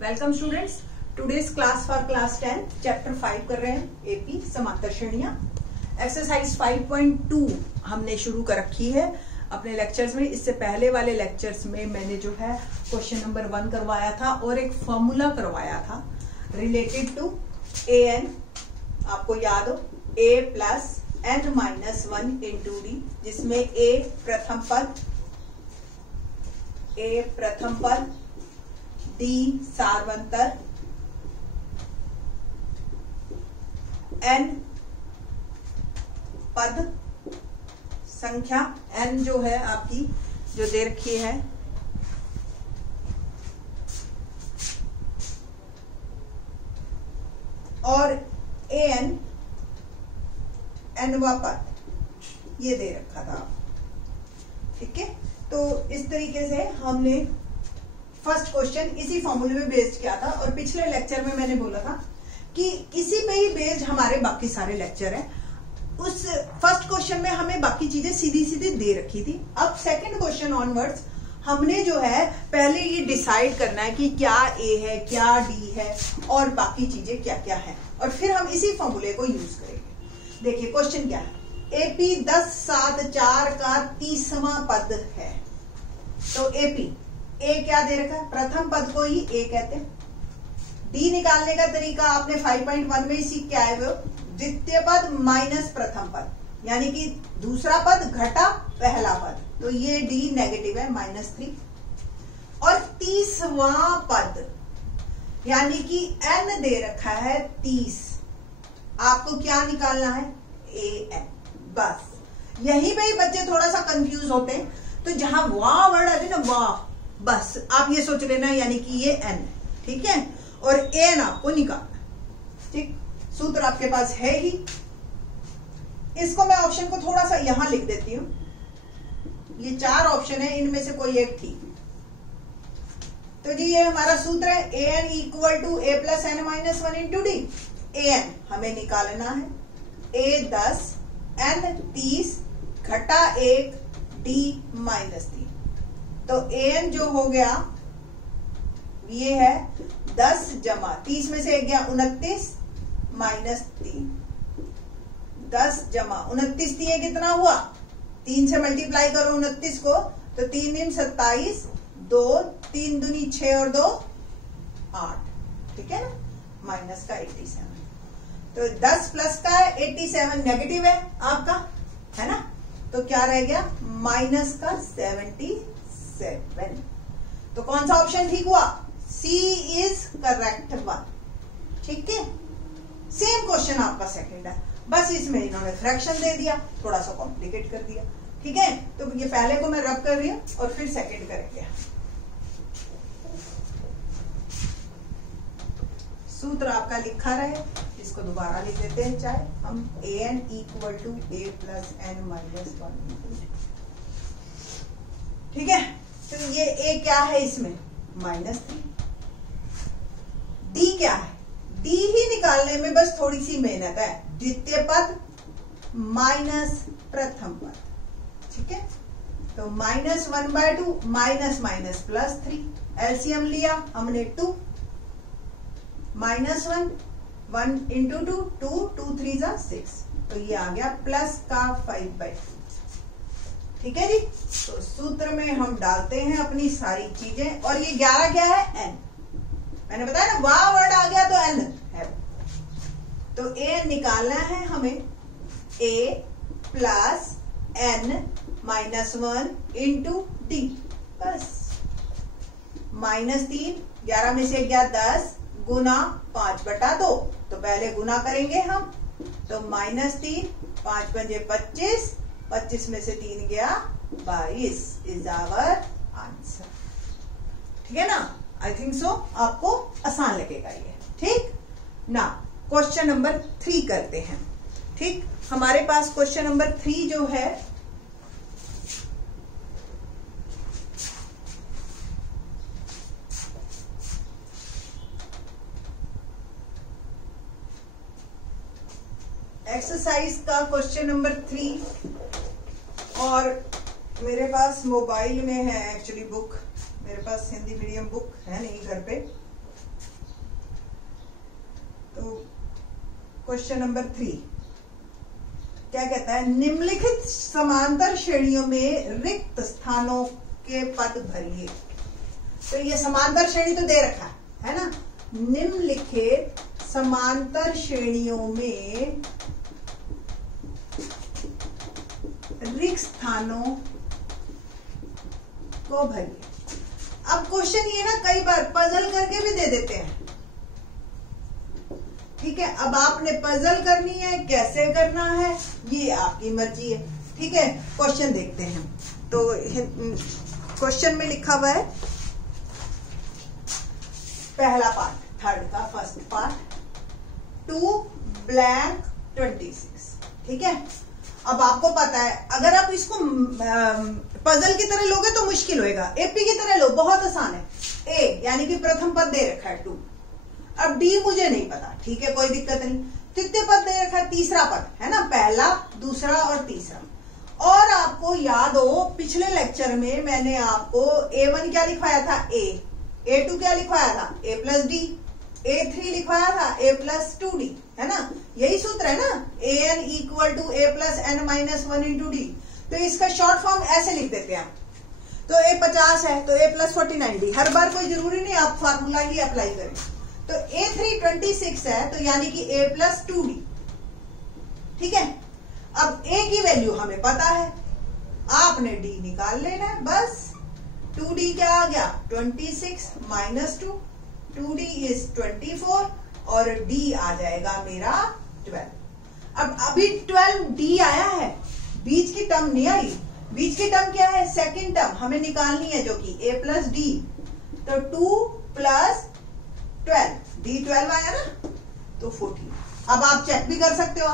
Welcome students, today's class for class 10 chapter 5 कर रहे हैं एपी समांतर श्रेणियां। एक्सरसाइज 5.2 हमने शुरू कर रखी है अपने लेक्चर्स में। इससे पहले वाले लेक्चर्स में मैंने जो है क्वेश्चन नंबर 1 करवाया था और एक फॉर्मूला करवाया था रिलेटेड टू ए एन। आपको याद हो a plus n minus 1 into D, जिसमें a प्रथम पद d सार्वंतर n पद संख्या n जो है आपकी जो दे रखी है और an nवा पद ये दे रखा था। ठीक है, तो इस तरीके से हमने फर्स्ट क्वेश्चन इसी फॉर्मूले में बेस्ड किया था और पिछले लेक्चर में मैंने बोला था कि इसी पे ही बेस्ड हमारे बाकी सारे लेक्चर हैं। उस फर्स्ट क्वेश्चन में हमें बाकी चीजें सीधी सीधी दे रखी थी। अब सेकंड क्वेश्चन ऑनवर्ड्स हमने जो है पहले ये डिसाइड करना है कि क्या ए है, क्या डी है और बाकी चीजें क्या क्या है, और फिर हम इसी फॉर्मूले को यूज करेंगे। देखिए क्वेश्चन क्या है, एपी 10, 7, 4 का 30वां पद है। तो एपी ए क्या दे रखा है, प्रथम पद को ही ए कहते हैं। डी निकालने का तरीका आपने 5.1 में ही सीख के आए हुए हो, द्वितीय पद माइनस प्रथम पद, यानी कि दूसरा पद घटा पहला पद, तो ये डी नेगेटिव है -3। और 30वां पद यानी कि n दे रखा है 30, आपको क्या निकालना है ए एन। बस यहीं पे ही बच्चे थोड़ा सा कंफ्यूज होते हैं, तो जहां वाह वर्ड आ जाए ना वाह, बस आप ये सोच लेना यानी कि ये n है। ठीक है, और एन आपको निकालना। ठीक, सूत्र आपके पास है ही। इसको मैं ऑप्शन को थोड़ा सा यहां लिख देती हूं। ये 4 ऑप्शन है, इनमें से कोई एक ठीक। तो जी ये हमारा सूत्र है a n equal to a plus n minus 1 into d. A n हमें निकालना है ए 10 n 30 घटा 1 डी -3। तो an जो हो गया ये है 10 जमा 30 में से 1 गया 29 -3। 10 जमा 29 दिए कितना हुआ, 3 से मल्टीप्लाई करो 29 को, तो 3 दिन 27, 2 3 दूनी 6 और 2 8। ठीक है ना, माइनस का 87। तो 10 प्लस का 87 नेगेटिव है आपका, है ना, तो क्या रह गया माइनस का 77। तो कौन सा ऑप्शन ठीक हुआ, सी इज करेक्ट वन। ठीक है, सेम क्वेश्चन आपका सेकंड है, बस इसमें इन्होंने फ्रैक्शन दे दिया, थोड़ा सा कॉम्प्लिकेट कर दिया। ठीक है, तो ये पहले को मैं रब कर रही हूं और फिर सेकंड करेंगे। सूत्र आपका लिखा रहे, इसको दोबारा लिख देते हैं चाहे हम, a n equal to a plus n minus 1। ठीक है, तो ये ए क्या है इसमें -3। डी क्या है, डी ही निकालने में बस थोड़ी सी मेहनत है, द्वितीय पद माइनस प्रथम पद। ठीक है, तो -1/2 माइनस माइनस +3, एलसीएम लिया हमने 2 -1 1 इंटू 2 2 2 3 6, तो ये आ गया प्लस का 5/2। ठीक है जी, तो सूत्र में हम डालते हैं अपनी सारी चीजें, और ये 11 क्या है n, मैंने बताया ना वाह वर्ड आ गया तो n है। तो a निकालना है हमें a plus n minus 1 into D, बस -3, 11 में से गया 10 गुना 5/2, तो पहले गुना करेंगे हम, तो -3 5 पंजे 25, 25 में से 3 गया 22 इज आवर आंसर। ठीक है ना, आई थिंक सो आपको आसान लगेगा ये। ठीक ना, क्वेश्चन नंबर 3 करते हैं। ठीक, हमारे पास क्वेश्चन नंबर 3 जो है एक्सरसाइज का क्वेश्चन नंबर 3, और मेरे पास मोबाइल में है एक्चुअली बुक, मेरे पास हिंदी मीडियम बुक है नहीं घर पे, क्वेश्चन नंबर 3 क्या कहता है, निम्नलिखित समांतर श्रेणियों में रिक्त स्थानों के पद भरिए। तो ये समांतर श्रेणी तो दे रखा है ना, निम्नलिखित समांतर श्रेणियों में रिक्त स्थानों को भरिए। अब क्वेश्चन ये ना कई बार पजल करके भी दे देते हैं, ठीक है। अब आपने पजल करनी है, कैसे करना है ये आपकी मर्जी है, ठीक है। क्वेश्चन देखते हैं। तो क्वेश्चन में लिखा हुआ है पहला पार्ट, थर्ड का फर्स्ट पार्ट, 2 blank 26, ठीक है। अब आपको पता है अगर आप इसको पजल की तरह लोगे तो मुश्किल होएगा, एपी की तरह लो, बहुत आसान है। ए यानी कि प्रथम पद दे रखा है 2, अब डी मुझे नहीं पता, ठीक है, कोई दिक्कत नहीं। तृतीय पद दे रखा है, तीसरा पद है ना, पहला, दूसरा और तीसरा। और आपको याद हो पिछले लेक्चर में मैंने आपको A1 क्या लिखवाया था, A, A2 क्या लिखवाया था, A प्लस डी, A3 लिखवाया था A प्लस 2D, है ना, यही सूत्र है ना, AN equal to A plus N minus 1 into D. तो इसका शॉर्ट फॉर्म ऐसे लिख देते हैं। तो A 50 है तो A प्लस 49D, हर बार कोई जरूरी नहीं आप फार्मूला ही अप्लाई करें। तो A3 26 है तो यानी कि A प्लस 2D, ठीक है। अब A की वैल्यू हमें पता है, आपने D निकाल लेना है बस। 2D क्या आ गया, 26 माइनस 2, 2D इज 24 और D आ जाएगा मेरा 12। अब अभी 12D आया है, बीच की टर्म नहीं आई। बीच की टर्म क्या है, सेकंड टर्म हमें निकालनी है जो कि A प्लस D। तो 2 प्लस 12, D 12 आया ना, तो 14। अब आप चेक भी कर सकते हो,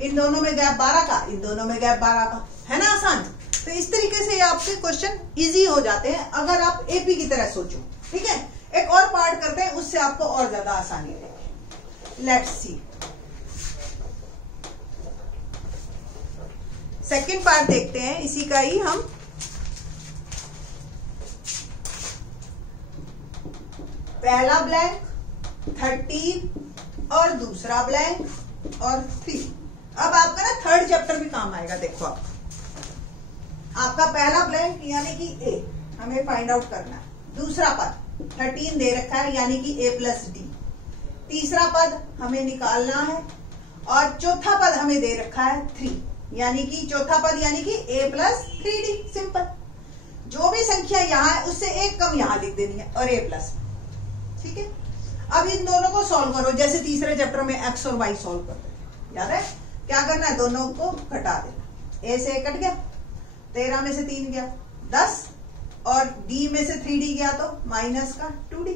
इन दोनों में गैप 12 का, इन दोनों में गैप 12 का, है ना, आसान। तो इस तरीके से आपके क्वेश्चन इजी हो जाते हैं अगर आप एपी की तरह सोचो, ठीक है। एक और पार्ट करते हैं, उससे आपको और ज्यादा आसानी रहेगी। लेट्स सी, सेकंड पार्ट देखते हैं, इसी का ही हम पहला ब्लैंक 13 और दूसरा ब्लैंक और 3। अब आपका ना थर्ड चैप्टर भी काम आएगा। देखो आपका पहला ब्लैंक यानी कि ए हमें फाइंड आउट करना है, दूसरा पद 13 दे रखा है यानी कि A प्लस डी, तीसरा पद हमें निकालना है और चौथा पद हमें दे रखा है 3 यानी कि चौथा पद यानी कि A प्लस 3D। सिंपल, जो भी संख्या यहाँ है उससे एक कम यहाँ लिख देनी है और A प्लस, ठीक है। अब इन दोनों को सॉल्व करो, जैसे तीसरे चैप्टर में x और y सॉल्व करते थे, याद है क्या करना है, दोनों को घटा देना। A से कट गया, 13 में से 3 गया 10 और D में से 3D गया तो माइनस का 2D,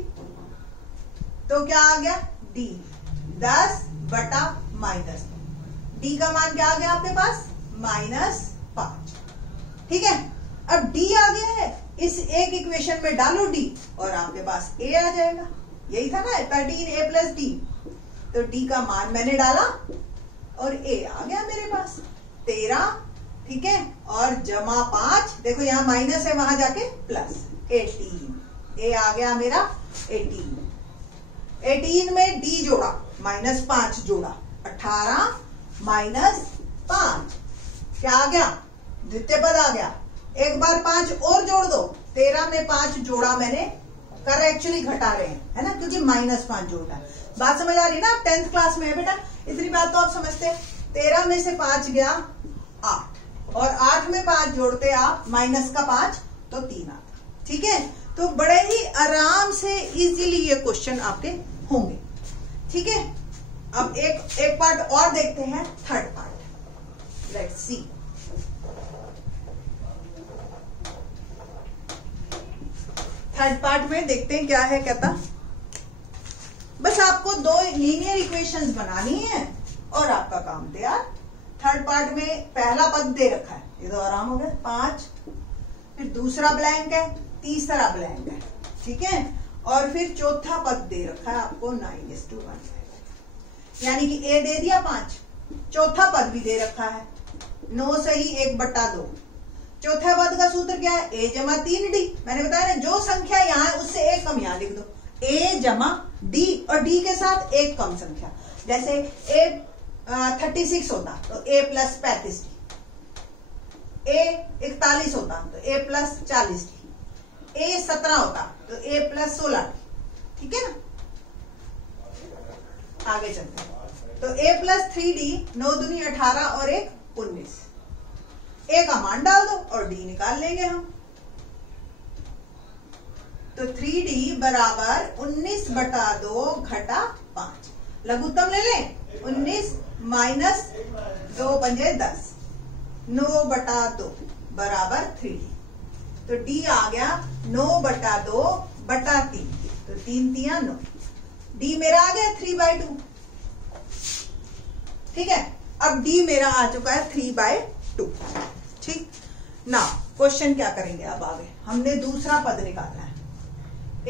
तो क्या आ गया D 10 बटा माइनस, D का मान क्या आ गया आपके पास, -5, ठीक है। अब D आ गया है, इस एक इक्वेशन में डालो D और आपके पास A आ जाएगा, यही था ना 13 A प्लस D। तो D का मान मैंने डाला और A आ गया मेरे पास 13, ठीक है, और जमा 5, देखो यहाँ माइनस है वहां जाके प्लस 18, A आ गया मेरा 18। 18 में D जोड़ा -5 जोड़ा 18 -5 क्या आ गया, द्वितीय पद आ गया। एक बार 5 और जोड़ दो, 13 में 5 जोड़ा मैंने कर, एक्चुअली घटा रहे हैं, है ना, क्योंकि -5 जोड़ा है। बात समझ आ रही है ना, आप 10th क्लास में है बेटा, इतनी बात तो आप समझते हैं। 13 में से 5 गया 8 और 8 में 5 जोड़ते आप माइनस का 5 तो 3 आता, ठीक है। तो बड़े ही आराम से इजीली ये क्वेश्चन आपके होंगे, ठीक है। अब एक पार्ट और देखते हैं, third part, let's see. Third part में देखते हैं क्या है, कहता बस आपको 2 लीनियर इक्वेशंस बनानी है और आपका काम तैयार। थर्ड पार्ट में पहला पद दे रखा है, ये तो आराम हो गया 5, फिर दूसरा ब्लैंक है, तीसरा ब्लैंक है, ठीक है, और फिर चौथा पद दे रखा है आपको 9:1, यानी कि A दे दिया 5, चौथा पद भी दे रखा है 9 सही 1/2। चौथा पद का सूत्र क्या है, A जमा 3D। मैंने बताया ना, जो संख्या यहाँ है उससे एक कम यहाँ लिख दो, A जमा D और D के साथ एक कम संख्या। जैसे A 36 होता तो ए प्लस 35 डी, ए 41 होता तो ए प्लस 40 डी, ए 17 होता तो ए प्लस 16 डी। ठीक है ना, आगे चलते हैं। तो ए प्लस 3d 9 दूनी 18 और 1 19, ए का मान डाल दो और डी निकाल लेंगे हम। तो 3d बराबर 19 बटा 2 घटा 5, लघुत्तम ले लें 19 माइनस 2 पंजे 10, 9 बटा 2 बराबर 3d। तो d आ गया 9 बटा 2 बटा 3, तो 3 तिया 9, d मेरा आ गया 3/2। ठीक है, अब d मेरा आ चुका है 3/2। ठीक ना, क्वेश्चन क्या करेंगे अब आगे, हमने दूसरा पद निकालना है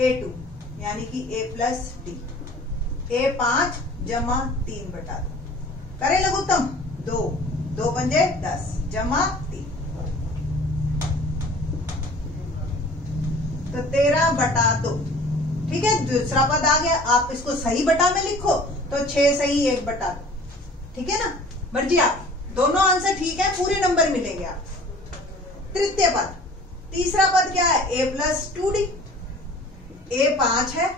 a2 यानी कि a प्लस डी, a5 जमा 3 बटा 2, करें लघुत्तम 2, 2 पंजे 10 जमा 3, तो 13 बटा 2। ठीक है, दूसरा पद आ गया। आप इसको सही बटा में लिखो तो 6 सही 1 बटा 2। ठीक है ना, मर्जी आप, दोनों आंसर ठीक है, पूरे नंबर मिलेंगे आपको। तृतीय पद, तीसरा पद क्या है, a प्लस 2d, a 5 है,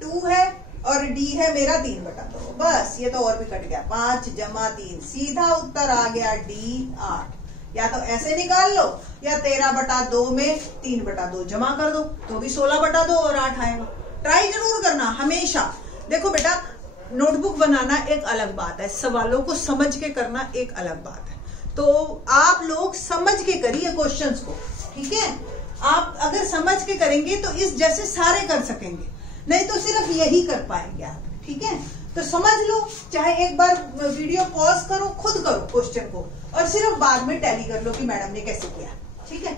2 है और d है मेरा 3 बटा 2। बस ये तो और भी कट गया, 5 जमा 3, सीधा उत्तर आ गया d 8। या तो ऐसे निकाल लो या 13 बटा 2 में 3 बटा 2 जमा कर दो तो भी 16 बटा 2 और 8 आएगा। ट्राई जरूर करना हमेशा। देखो बेटा, नोटबुक बनाना एक अलग बात है, सवालों को समझ के करना एक अलग बात है। तो आप लोग समझ के करिए क्वेश्चंस को। ठीक है, आप अगर समझ के करेंगे तो इस जैसे सारे कर सकेंगे, नहीं तो सिर्फ यही कर पाएंगे आप। ठीक है, तो समझ लो, चाहे एक बार वीडियो पॉज करो, खुद करो क्वेश्चन को और सिर्फ बाद में टैली कर लो कि मैडम ने कैसे किया। ठीक है,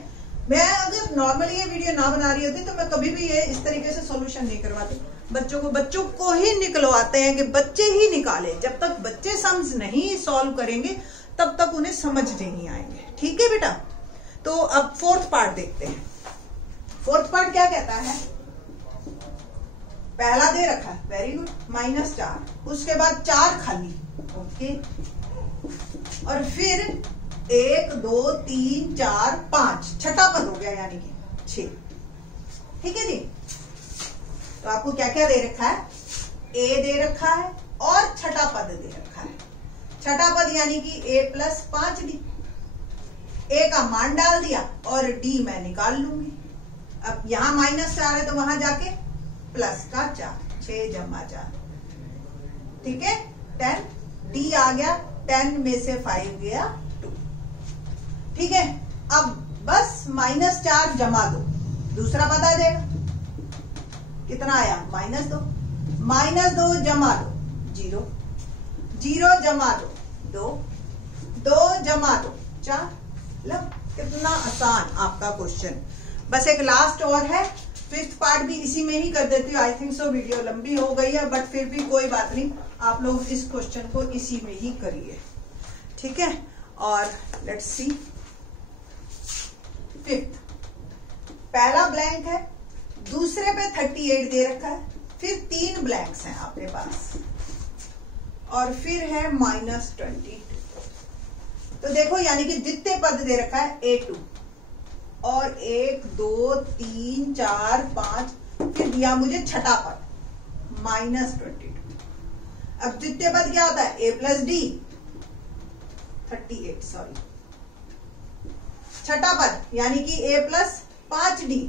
मैं अगर नॉर्मली ये वीडियो ना बना रही होती तो मैं कभी भी ये इस तरीके से सॉल्यूशन नहीं करवाती। बच्चों को ही निकलवाते हैं कि बच्चे ही निकाले। जब तक बच्चे सम्स नहीं सॉल्व करेंगे तब तक उन्हें समझ नहीं आएंगे। ठीक है बेटा, तो अब फोर्थ पार्ट देखते हैं। फोर्थ पार्ट क्या कहता है, पहला दे रखा है, वेरी गुड, -4, उसके बाद 4 खाली, ओके, और फिर 1 2 3 4 5, छठा पद हो गया यानी कि 6। ठीक है जी, तो आपको क्या क्या दे रखा है, a दे रखा है और छठा पद दे रखा है। छठा पद यानी कि a प्लस 5d, a का मान डाल दिया और d मैं निकाल लूंगी। अब यहां -4 है तो वहां जाके प्लस का 4, 6 जमा 4, ठीक है 10, d आ गया 10 में से 5 गया 2। ठीक है, अब बस -4 जमा 2, दूसरा पद आ जाएगा, कितना आया -2, -2 जमा 2 0, 0 जमा 2 2, 2 जमा 2 4। लो कितना आसान आपका क्वेश्चन। बस एक लास्ट और है, फिफ्थ पार्ट भी इसी में ही कर देती हूँ। आई थिंक सो वीडियो लंबी हो गई है, बट फिर भी कोई बात नहीं, आप लोग इस क्वेश्चन को इसी में ही करिए। ठीक है, और लेट्स सी फिफ्थ, पहला ब्लैंक है, दूसरे पे 38 दे रखा है, फिर 3 ब्लैंक्स हैं आपके पास और फिर है -22। तो देखो यानी कि द्वितीय पद दे रखा है A2 और 1 2 3 4 5, फिर दिया मुझे छठा पद -22। अब द्वितीय पद क्या होता है, a प्लस डी, 38 सॉरी, छठा पद यानी कि a प्लस 5d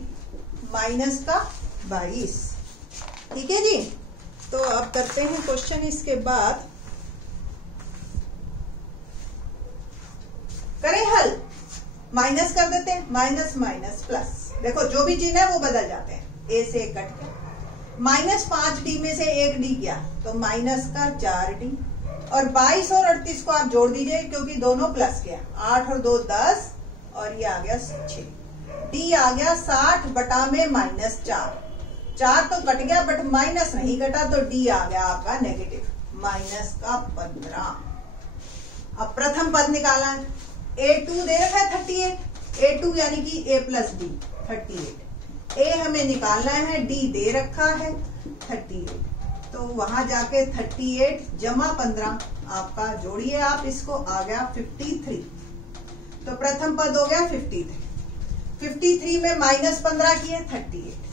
माइनस का 22। ठीक है जी, तो अब करते हैं क्वेश्चन। इसके बाद करें हल, माइनस कर देते हैं, माइनस माइनस प्लस, देखो जो भी चिन्ह है वो बदल जाते हैं, a से 1 कट गया, -5d में से 1d गया तो माइनस का 4d, और 22 और 38 को आप जोड़ दीजिए क्योंकि दोनों प्लस गया, 8 और 2 10 और ये आ गया 6, d आ गया 60 बटा में -4, 4 तो कट गया बट माइनस नहीं कटा तो d आ गया आपका नेगेटिव -15। अब प्रथम पद निकाला है, A2 दे रखा है 38, A2 यानी कि a प्लस डी 38, a हमें निकालना है, d दे रखा है 38, तो वहां जाके 38 जमा 15 आपका जोड़िए आप इसको, आ गया 53। तो प्रथम पद हो गया 53। 53 में माइनस 15 किए 38।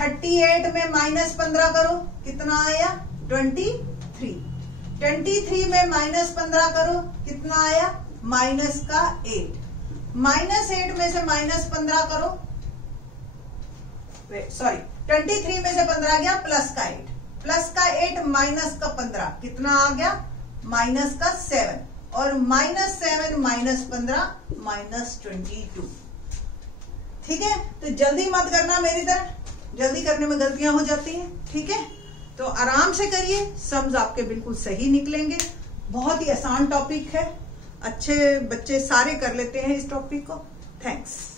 38 में माइनस 15 करो, कितना आया 23। 23 में माइनस 15 करो, कितना आया माइनस का 8। माइनस 8 में से माइनस 15 करो, सॉरी 23 में से 15 गया प्लस का 8, प्लस का 8 माइनस का 15, कितना आ गया माइनस का 7, और माइनस 7 माइनस 15 माइनस 22। ठीक है, तो जल्दी मत करना मेरी तरह, जल्दी करने में गलतियां हो जाती हैं। ठीक है, तो आराम से करिए, सम्स आपके बिल्कुल सही निकलेंगे। बहुत ही आसान टॉपिक है, अच्छे बच्चे सारे कर लेते हैं इस टॉपिक को। थैंक्स।